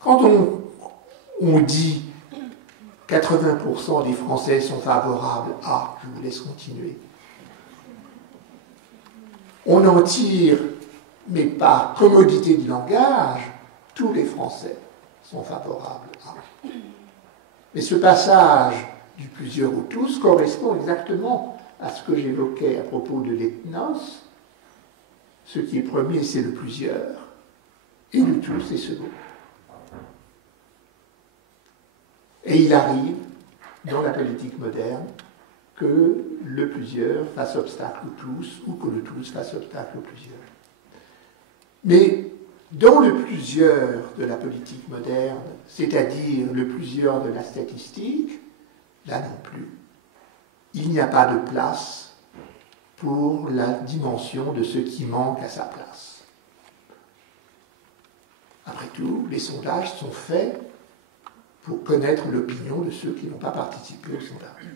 Quand on dit 80% des Français sont favorables à, je vous laisse continuer, on en tire, mais par commodité du langage, tous les Français sont favorables à. Mais ce passage du plusieurs ou tous correspond exactement à ce que j'évoquais à propos de l'ethnos. Ce qui est premier, c'est le plusieurs, et le tous est second. Et il arrive, dans la politique moderne, que le plusieurs fasse obstacle au tous, ou que le tous fasse obstacle au plusieurs. Mais dans le plusieurs de la politique moderne, c'est-à-dire le plusieurs de la statistique, là non plus, il n'y a pas de place pour la dimension de ce qui manque à sa place. Après tout, les sondages sont faits pour connaître l'opinion de ceux qui n'ont pas participé au sondage.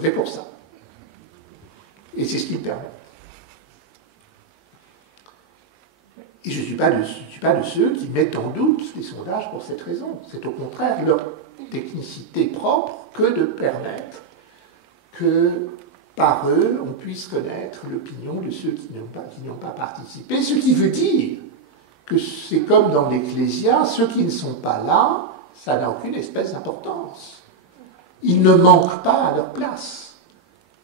C'est pour ça. Et c'est ce qu'ils permettent. Et je ne suis pas de ceux qui mettent en doute les sondages pour cette raison. C'est au contraire leur technicité propre que de permettre que par eux, on puisse connaître l'opinion de ceux qui n'ont pas participé. Ce qui veut dire que c'est comme dans l'Ecclésia, ceux qui ne sont pas là, ça n'a aucune espèce d'importance. Ils ne manquent pas à leur place.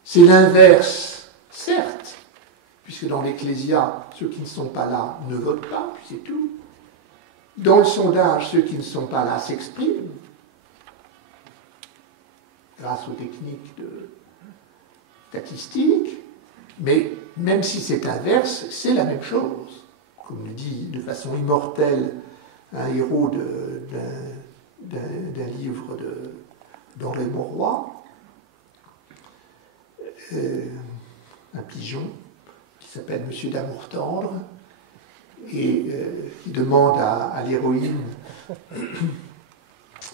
C'est l'inverse, certes, puisque dans l'Ecclésia, ceux qui ne sont pas là ne votent pas, puis c'est tout. Dans le sondage, ceux qui ne sont pas là s'expriment, grâce aux techniques de statistique, mais même si c'est inverse, c'est la même chose. Comme le dit de façon immortelle un héros d'un livre d'Henri Mauroy, un pigeon qui s'appelle Monsieur d'Amour tendre, et qui demande à l'héroïne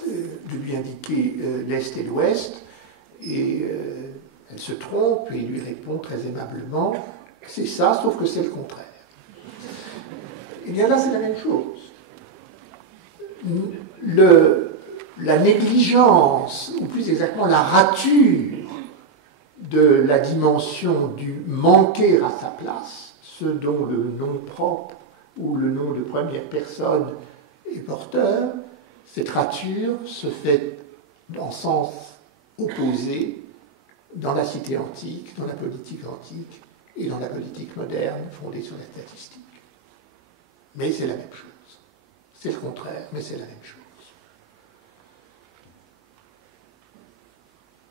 de lui indiquer l'Est et l'Ouest, et elle se trompe et lui répond très aimablement, c'est ça, sauf que c'est le contraire. Et bien là, c'est la même chose. La négligence, ou plus exactement la rature de la dimension du manquer à sa place, ce dont le nom propre ou le nom de première personne est porteur, cette rature se fait en sens opposé dans la cité antique, dans la politique antique et dans la politique moderne fondée sur la statistique. Mais c'est la même chose. C'est le contraire, mais c'est la même chose.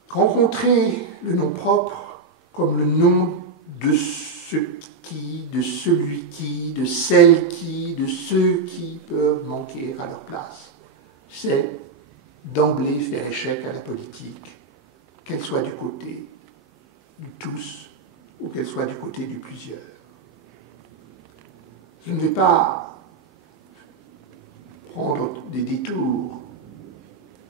Rencontrer le nom propre comme le nom de ce qui, de celui qui, de celle qui, de ceux qui peuvent manquer à leur place, c'est d'emblée faire échec à la politique, qu'elle soit du côté du tous ou qu'elle soit du côté du plusieurs. Je ne vais pas prendre des détours.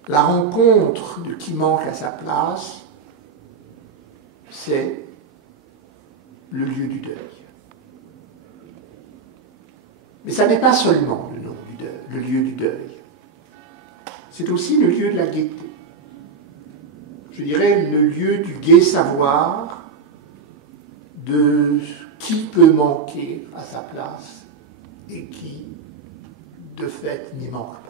La rencontre de qui manque à sa place, c'est le lieu du deuil. Mais ça n'est pas seulement le nom du deuil, le lieu du deuil. C'est aussi le lieu de la gaieté. Je dirais le lieu du gai savoir, de qui peut manquer à sa place et qui, de fait, n'y manque pas.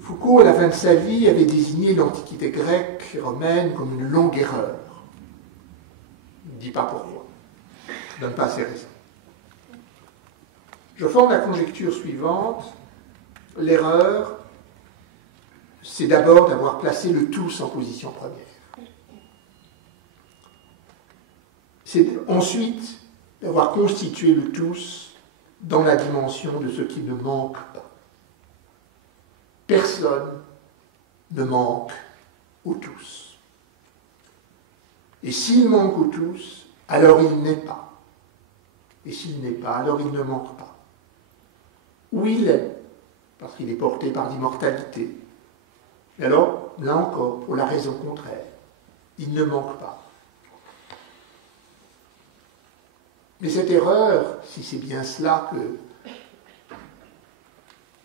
Foucault, à la fin de sa vie, avait désigné l'Antiquité grecque et romaine comme une longue erreur. Il ne dit pas pourquoi. Il ne donne pas ses raisons. Je forme la conjecture suivante. L'erreur, c'est d'abord d'avoir placé le tous en position première. C'est ensuite d'avoir constitué le tous dans la dimension de ce qui ne manque pas. Personne ne manque aux tous. Et s'il manque aux tous, alors il n'est pas. Et s'il n'est pas, alors il ne manque pas. Où il est, parce qu'il est porté par l'immortalité. Et alors, là encore, pour la raison contraire, il ne manque pas. Mais cette erreur, si c'est bien cela que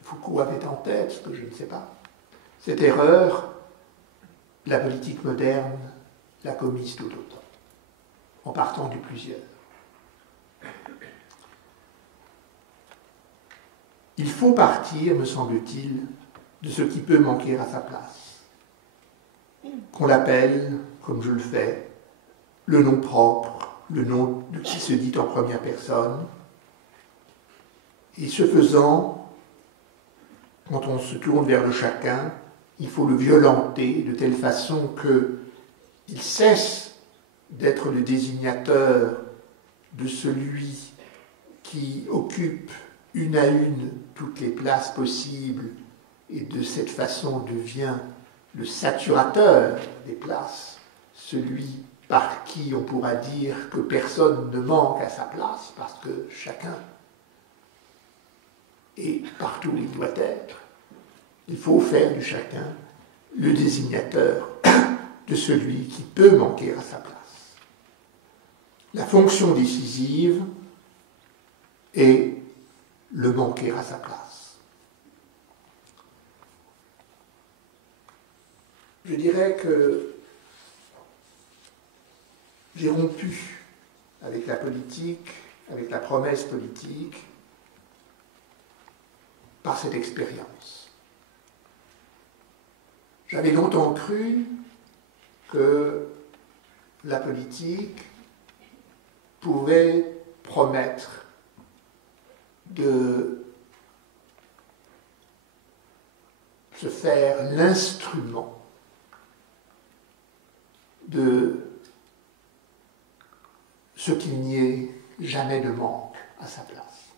Foucault avait en tête, ce que je ne sais pas, cette erreur, la politique moderne l'a commise tout autant, en partant du plusieurs. Il faut partir, me semble-t-il, de ce qui peut manquer à sa place. Qu'on l'appelle, comme je le fais, le nom propre, le nom qui se dit en première personne. Et ce faisant, quand on se tourne vers le chacun, il faut le violenter de telle façon qu'il cesse d'être le désignateur de celui qui occupe une à une toutes les places possibles et de cette façon devient le saturateur des places, celui par qui on pourra dire que personne ne manque à sa place parce que chacun est partout où il doit être. Il faut faire du chacun le désignateur de celui qui peut manquer à sa place. La fonction décisive est le manquer à sa place. Je dirais que j'ai rompu avec la politique, avec la promesse politique, par cette expérience. J'avais longtemps cru que la politique pouvait promettre de se faire l'instrument de ce qu'il n'y ait jamais de manque à sa place.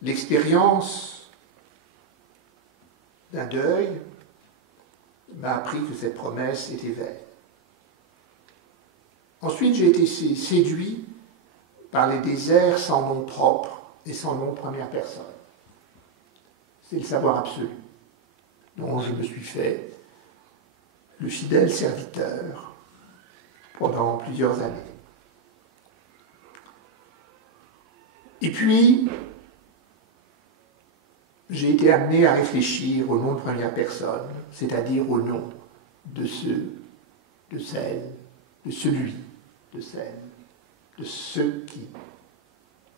L'expérience d'un deuil m'a appris que cette promesse était vaine. Ensuite, j'ai été séduit par les déserts sans nom propre et sans nom première personne. C'est le savoir absolu dont je me suis fait le fidèle serviteur pendant plusieurs années. Et puis, j'ai été amené à réfléchir au nom de première personne, c'est-à-dire au nom de ceux, de celle, de celui, de celle, de ce qui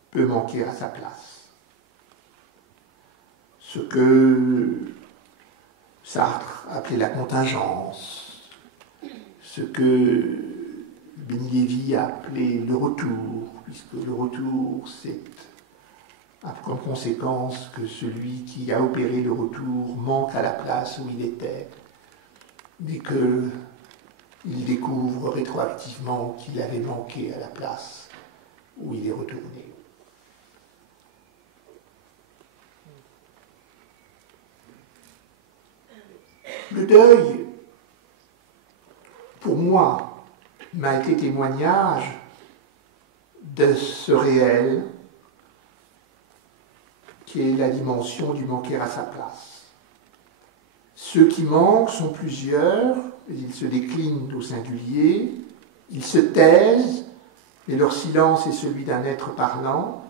peut manquer à sa place. Ce que Sartre appelait la contingence, ce que Benny-Lévy a appelé le retour, puisque le retour, c'est comme conséquence que celui qui a opéré le retour manque à la place où il était, mais qu'il découvre rétroactivement qu'il avait manqué à la place où il est retourné. Le deuil, pour moi, m'a été témoignage de ce réel qui est la dimension du manquer à sa place. Ceux qui manquent sont plusieurs, ils se déclinent au singulier, ils se taisent, mais leur silence est celui d'un être parlant.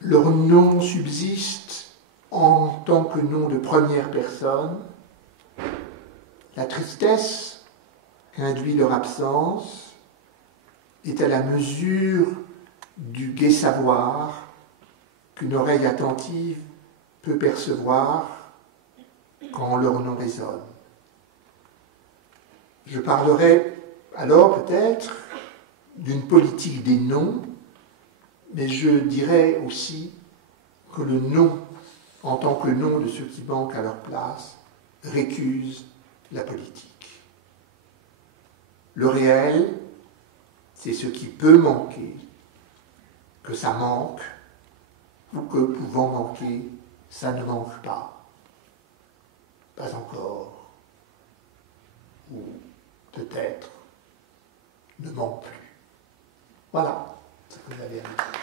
Leur nom subsiste en tant que nom de première personne. La tristesse qu'induit leur absence est à la mesure du gai savoir qu'une oreille attentive peut percevoir quand leur nom résonne. Je parlerai alors peut-être d'une politique des noms, mais je dirais aussi que le nom, en tant que nom de ceux qui manquent à leur place, récuse la politique. Le réel, c'est ce qui peut manquer, que ça manque, ou que pouvant manquer, ça ne manque pas. Pas encore. Ou peut-être ne manque plus. Voilà ce que j'avais à dire.